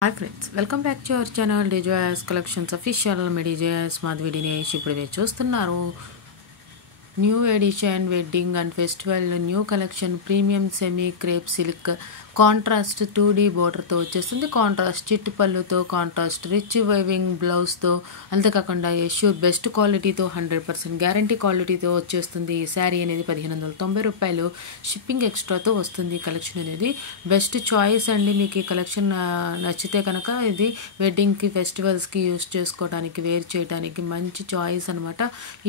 Hi friends, welcome back to our channel DJS Collections Official. Me DJS Madhavi Dinesh. ఇప్పుడు మీరు చూస్తున్నారు new edition wedding and festival new collection premium semi crepe silk contrast 2D బోర్డర్తో వచ్చేస్తుంది. Contrast చిట్టు పళ్ళుతో, contrast rich వైవింగ్ బ్లౌజ్తో, అంతేకాకుండా assure best క్వాలిటీతో 100% guarantee క్వాలిటీతో వచ్చేస్తుంది. ఈ శారీ అనేది 1590 రూపాయలు, షిప్పింగ్ ఎక్స్ట్రాతో వస్తుంది. కలెక్షన్ అనేది బెస్ట్ చాయిస్ అండి. మీకు ఈ కలెక్షన్ నచ్చితే కనుక ఇది వెడ్డింగ్కి ఫెస్టివల్స్కి యూస్ చేసుకోవడానికి, వేర్ చేయడానికి మంచి చాయిస్ అనమాట.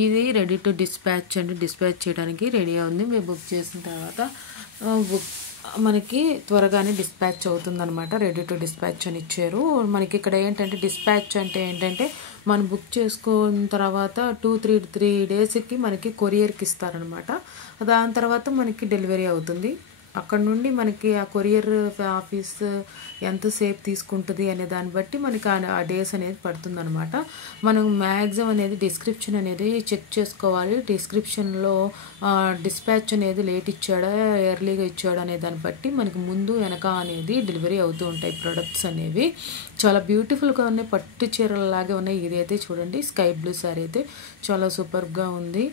ఇది రెడీ టు డిస్పాచ్ అండి. డిస్పాచ్ చేయడానికి రెడీగా ఉంది. మీరు బుక్ చేసిన తర్వాత మనకి త్వరగానే డిస్పాచ్ అవుతుంది అనమాట. రెడీ టు డిస్పాచ్ అని ఇచ్చారు మనకి. ఇక్కడ ఏంటంటే డిస్పాచ్ అంటే ఏంటంటే మనం బుక్ చేసుకున్న తర్వాత 2-3 డేస్కి మనకి కొరియర్కి ఇస్తారనమాట. దాని తర్వాత మనకి డెలివరీ అవుతుంది. అక్కడ నుండి మనకి ఆ కొరియర్ ఆఫీస్ ఎంతసేపు తీసుకుంటుంది అనే దాన్ని బట్టి మనకి ఆ డేస్ అనేది పడుతుంది అనమాట. మనం మ్యాక్సిమం అనేది డిస్క్రిప్షన్ అనేది చెక్ చేసుకోవాలి. డిస్క్రిప్షన్లో డిస్పాచ్ అనేది లేట్ ఇచ్చాడా ఎర్లీగా ఇచ్చాడా అనే దాన్ని బట్టి మనకి ముందు వెనక అనేది డెలివరీ అవుతూ ఉంటాయి. ప్రొడక్ట్స్ అనేవి చాలా బ్యూటిఫుల్గా ఉన్నాయి, పట్టు చీరలలాగే ఉన్నాయి. ఇది అయితే చూడండి స్కై బ్లూ శారీ అయితే చాలా సూపర్గా ఉంది,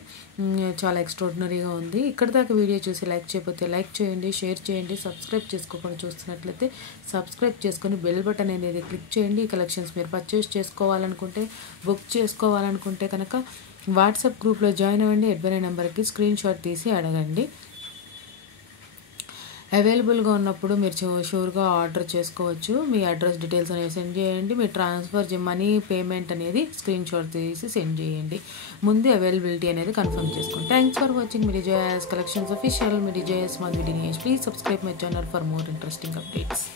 చాలా ఎక్స్ట్రాడినరీగా ఉంది. ఇక్కడ దాకా వీడియో చూసి లైక్ చేయకపోతే లైక్ చేయండి, షేర్ చేయండి. సబ్స్క్రైబ్ చేసుకోకుండా చూస్తున్నట్లయితే సబ్స్క్రైబ్ చేసుకొని బెల్ బటన్ అనేది క్లిక్ చేయండి. ఈ కలెక్షన్స్ మీరు పర్చేస్ చేసుకోవాలనుకుంటే, బుక్ చేసుకోవాలనుకుంటే కనుక వాట్సాప్ గ్రూప్లో జాయిన్ అవ్వండి. ఎడ్బెనే నెంబర్కి స్క్రీన్ షాట్ తీసి అడగండి. అవైలబుల్గా ఉన్నప్పుడు మీరు షూర్గా ఆర్డర్ చేసుకోవచ్చు. మీ అడ్రస్ డీటెయిల్స్ అనేవి సెండ్ చేయండి. మీ ట్రాన్స్ఫర్ మనీ పేమెంట్ అనేది స్క్రీన్ షాట్ తీసి సెండ్ చేయండి. ముందు అవైలబిలిటీ అనేది కన్ఫర్మ్ చేసుకోండి. Thanks for watching me DJS Collections Official. Me DJS Madhavi Dinesh. Please subscribe my channel for more interesting updates.